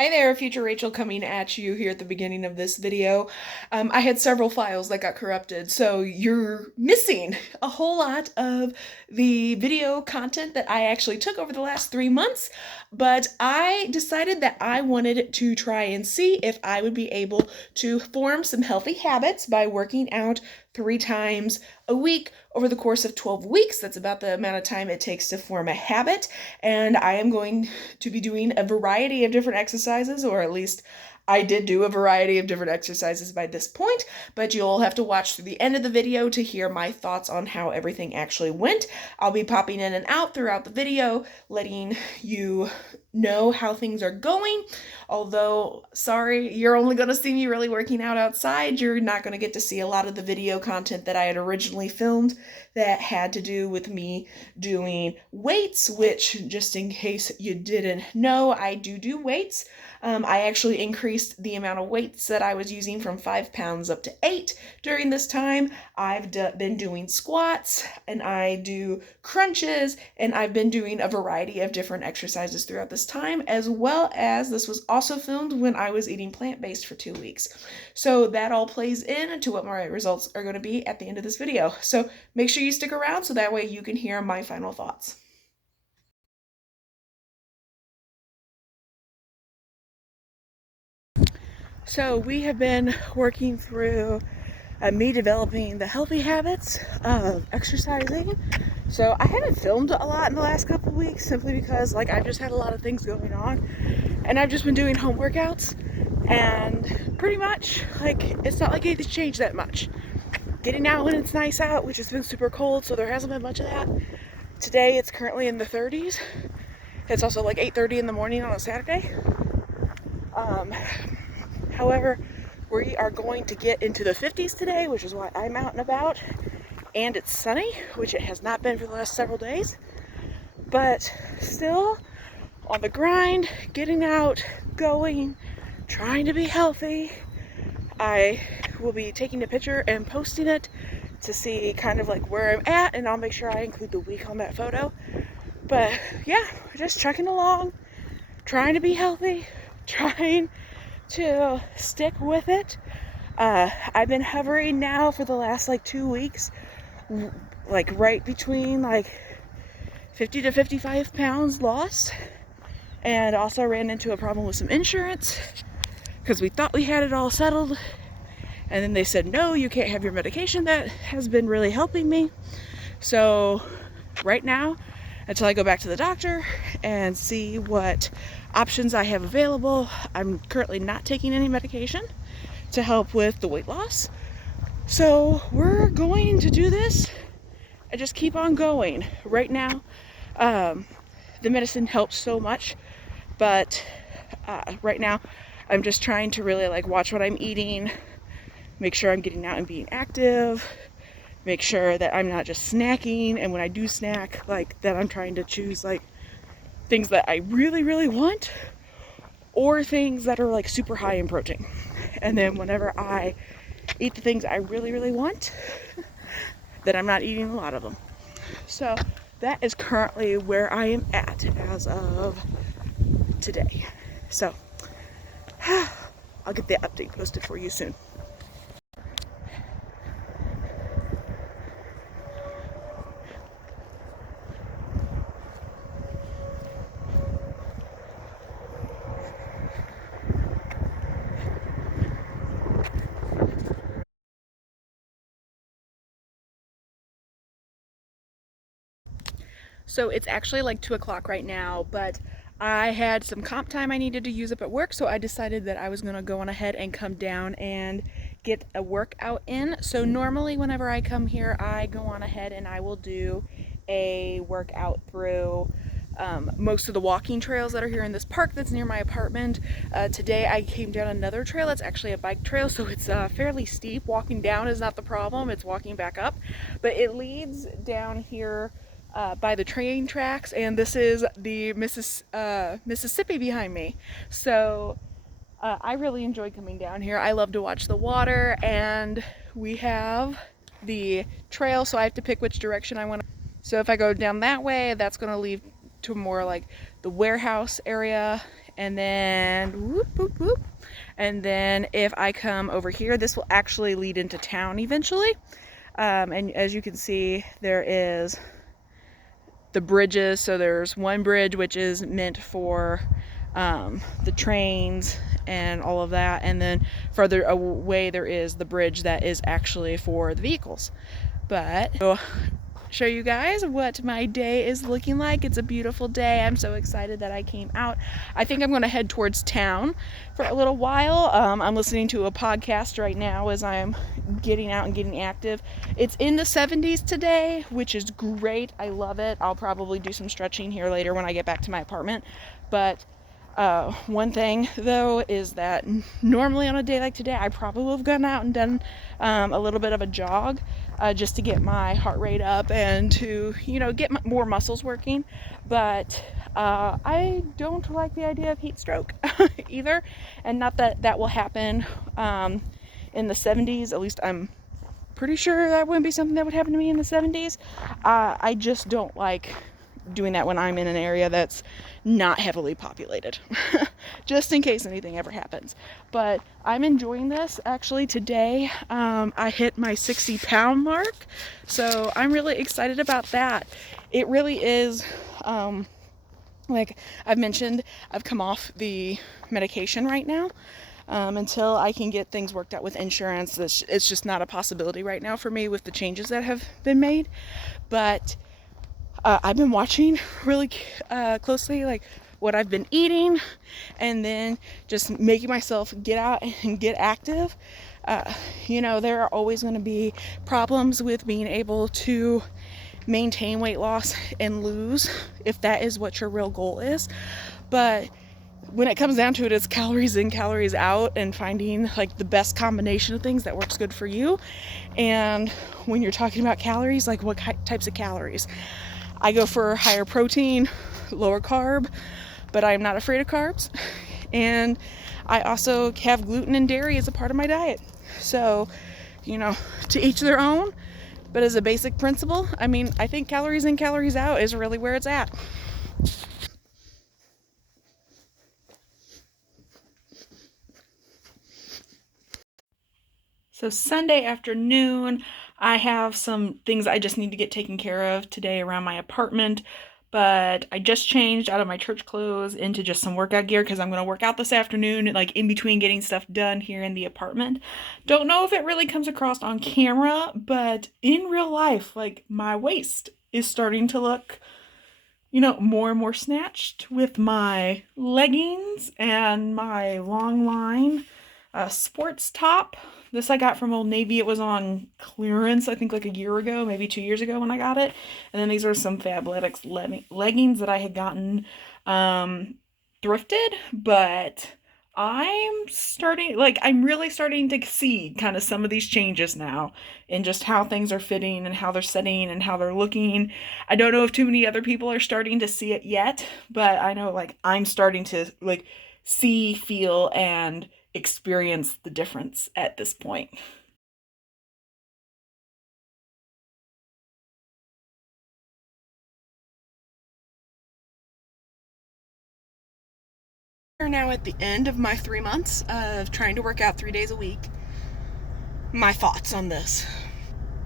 Hi there, Future Rachel coming at you here at the beginning of this video. I had several files that got corrupted, so you're missing a whole lot of the video content that I actually took over the last 3 months, but I decided that I wanted to try and see if I would be able to form some healthy habits by working out 3 times a week over the course of 12 weeks. That's about the amount of time it takes to form a habit, and I am going to be doing a variety of different exercises, or at least I did do a variety of different exercises by this point, but you'll have to watch through the end of the video to hear my thoughts on how everything actually went. I'll be popping in and out throughout the video, letting you know how things are going. Although, sorry, you're only going to see me really working out outside. You're not going to get to see a lot of the video content that I had originally filmed that had to do with me doing weights, which, just in case you didn't know, I do weights. I actually increased the amount of weights that I was using from 5 pounds up to 8 during this time. I've been doing squats, and I do crunches, and I've been doing a variety of different exercises throughout this time, as well as this was also filmed when I was eating plant-based for 2 weeks. So that all plays into what my results are going to be at the end of this video. So make sure you stick around so that way you can hear my final thoughts. So we have been working through me developing the healthy habits of exercising. So I haven't filmed a lot in the last couple weeks simply because I've just had a lot of things going on, and I've just been doing home workouts, and pretty much it's not like anything's changed that much. Getting out when it's nice out, which has been super cold, so there hasn't been much of that. Today it's currently in the 30s. It's also like 8:30 in the morning on a Saturday. However, we are going to get into the 50s today, which is why I'm out and about. And it's sunny, which it has not been for the last several days. But still on the grind, getting out, going, trying to be healthy. I will be taking a picture and posting it to see kind of where I'm at, and I'll make sure I include the week on that photo. But yeah, we're just trucking along, trying to be healthy, trying to stick with it. I've been hovering now for the last 2 weeks, right between 50 to 55 pounds lost, and also ran into a problem with some insurance because we thought we had it all settled, and then they said no, you can't have your medication. That has been really helping me. So right now, until I go back to the doctor and see what options I have available, I'm currently not taking any medication to help with the weight loss. So we're going to do this and just keep on going. Right now, the medicine helps so much, but right now I'm just trying to really watch what I'm eating, make sure I'm getting out and being active, make sure that I'm not just snacking, and when I do snack, that I'm trying to choose things that I really, really want, or things that are super high in protein. And then whenever I eat the things I really, really want, then I'm not eating a lot of them. So that is currently where I am at as of today. So I'll get the update posted for you soon. So it's actually 2 o'clock right now, but I had some comp time I needed to use up at work, so I decided that I was going to go on ahead and come down and get a workout in. So normally whenever I come here, I go on ahead and I will do a workout through most of the walking trails that are here in this park that's near my apartment. Today I came down another trail that's actually a bike trail, so it's fairly steep. Walking down is not the problem, it's walking back up. But it leads down here by the train tracks, and this is the Mississippi behind me. So I really enjoy coming down here. I love to watch the water, and we have the trail, so I have to pick which direction I want to. So if I go down that way, that's going to lead to more the warehouse area, and then whoop, whoop, whoop. And then if I come over here, this will actually lead into town eventually. And as you can see, there is the bridges. So there's one bridge which is meant for the trains and all of that, and then further away there is the bridge that is actually for the vehicles. But so show you guys what my day is looking like. It's a beautiful day. I'm so excited that I came out. I think I'm going to head towards town for a little while. I'm listening to a podcast right now as I'm getting out and getting active. It's in the 70s today, which is great. I love it. I'll probably do some stretching here later when I get back to my apartment. But one thing though is that normally on a day like today I probably have gone out and done a little bit of a jog just to get my heart rate up and to, you know, get more muscles working. But I don't like the idea of heat stroke either, and not that that will happen in the 70s. At least I'm pretty sure that wouldn't be something that would happen to me in the 70s. I just don't like doing that when I'm in an area that's not heavily populated, just in case anything ever happens. But I'm enjoying this. Actually today I hit my 60-pound mark, so I'm really excited about that. It really is like I've mentioned, I've come off the medication right now. Until I can get things worked out with insurance, it's just not a possibility right now for me with the changes that have been made. But I've been watching really closely like what I've been eating, and then just making myself get out and get active. You know, there are always going to be problems with being able to maintain weight loss and lose if that is what your real goal is. But when it comes down to it, it's calories in, calories out, and finding like the best combination of things that works good for you. And when you're talking about calories, like what types of calories? I go for higher protein, lower carb, but I'm not afraid of carbs. And I also have gluten and dairy as a part of my diet. So, you know, to each their own, but as a basic principle, I mean, I think calories in, calories out is really where it's at. So Sunday afternoon, I have some things I just need to get taken care of today around my apartment, but I just changed out of my church clothes into just some workout gear because I'm going to work out this afternoon, like in between getting stuff done here in the apartment. Don't know if it really comes across on camera, but in real life, like my waist is starting to look, you know, more and more snatched with my leggings and my long line sports top. This I got from Old Navy. It was on clearance, I think like a year ago, maybe 2 years ago when I got it. And then these are some Fabletics leggings that I had gotten thrifted, but I'm really starting to see kind of some of these changes now in just how things are fitting and how they're sitting and how they're looking. I don't know if too many other people are starting to see it yet, but I know like I'm starting to like see, feel, and experience the difference at this point. We're now at the end of my 3 months of trying to work out 3 days a week. My thoughts on this.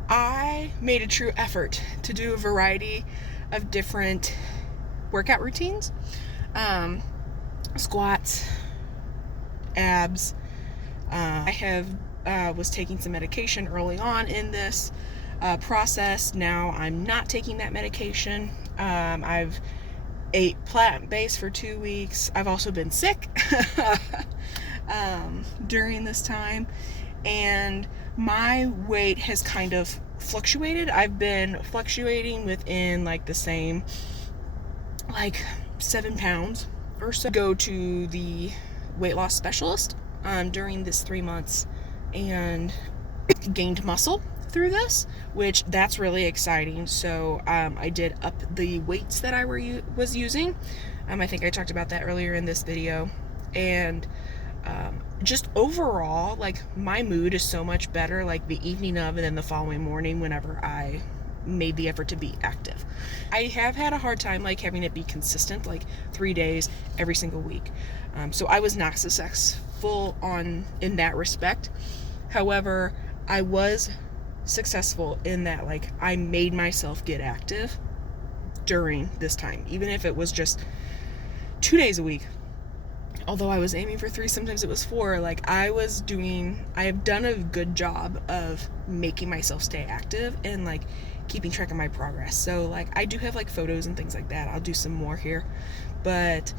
I made a true effort to do a variety of different workout routines. Squats, abs. I was taking some medication early on in this process. Now I'm not taking that medication. I've ate plant-based for 2 weeks. I've also been sick during this time, and my weight has kind of fluctuated. I've been fluctuating within like the same like 7 pounds or so. Go to the weight loss specialist during this 3 months and gained muscle through this, which that's really exciting. So I did up the weights that I was using. I think I talked about that earlier in this video. And just overall, like my mood is so much better like the evening of and then the following morning whenever I made the effort to be active. I have had a hard time like having it be consistent, like 3 days every single week. So I was not successful in that respect. However, I was successful in that like I made myself get active during this time, even if it was just 2 days a week. Although I was aiming for 3, sometimes it was 4. Like I have done a good job of making myself stay active and like keeping track of my progress. So like I do have like photos and things like that. I'll do some more here, but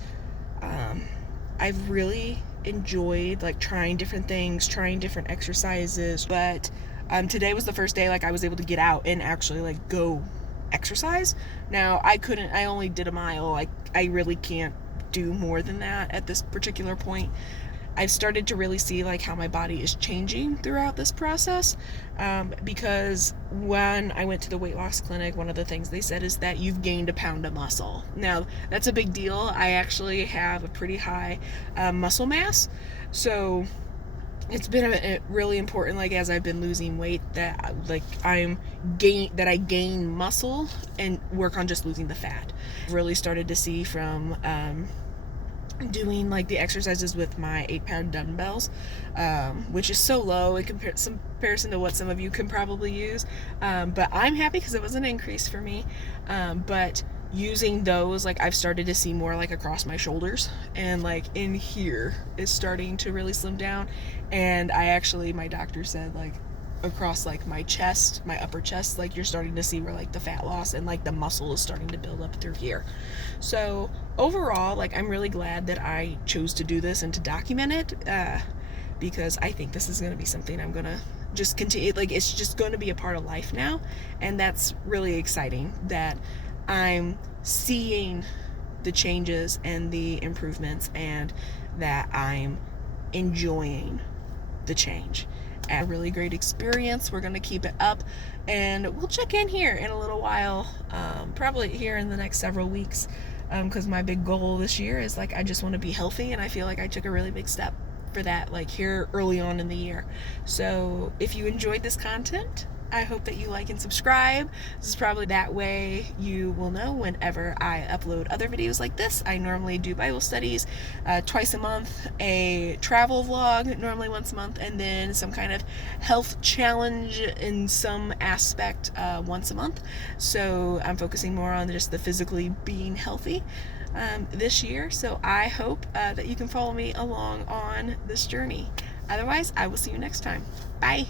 I've really enjoyed like trying different things, trying different exercises. But today was the first day like I was able to get out and actually like go exercise. Now I only did a mile. Like I really can't do more than that at this particular point. I've started to really see like how my body is changing throughout this process, because when I went to the weight loss clinic, one of the things they said is that you've gained a pound of muscle. Now that's a big deal. I actually have a pretty high muscle mass, so it's been really important, like as I've been losing weight, that like I gain muscle and work on just losing the fat. Really started to see from doing like the exercises with my 8-pound dumbbells, which is so low in comparison to what some of you can probably use, but I'm happy because it was an increase for me. But using those, like I've started to see more like across my shoulders, and like in here is starting to really slim down. And my doctor said like across like my chest, my upper chest, like you're starting to see where like the fat loss and like the muscle is starting to build up through here. So overall, like I'm really glad that I chose to do this and to document it, because I think this is going to be something I'm going to just continue, like it's just going to be a part of life now. And that's really exciting that I'm seeing the changes and the improvements, and that I'm enjoying the change. A really great experience. We're going to keep it up, and we'll check in here in a little while, probably here in the next several weeks, because my big goal this year is like I just want to be healthy, and I feel like I took a really big step for that like here early on in the year. So if you enjoyed this content, I hope that you like and subscribe. This is probably that way you will know whenever I upload other videos like this. I normally do Bible studies twice a month, a travel vlog normally once a month, and then some kind of health challenge in some aspect once a month. So I'm focusing more on just the physically being healthy this year. So I hope that you can follow me along on this journey. Otherwise, I will see you next time. Bye.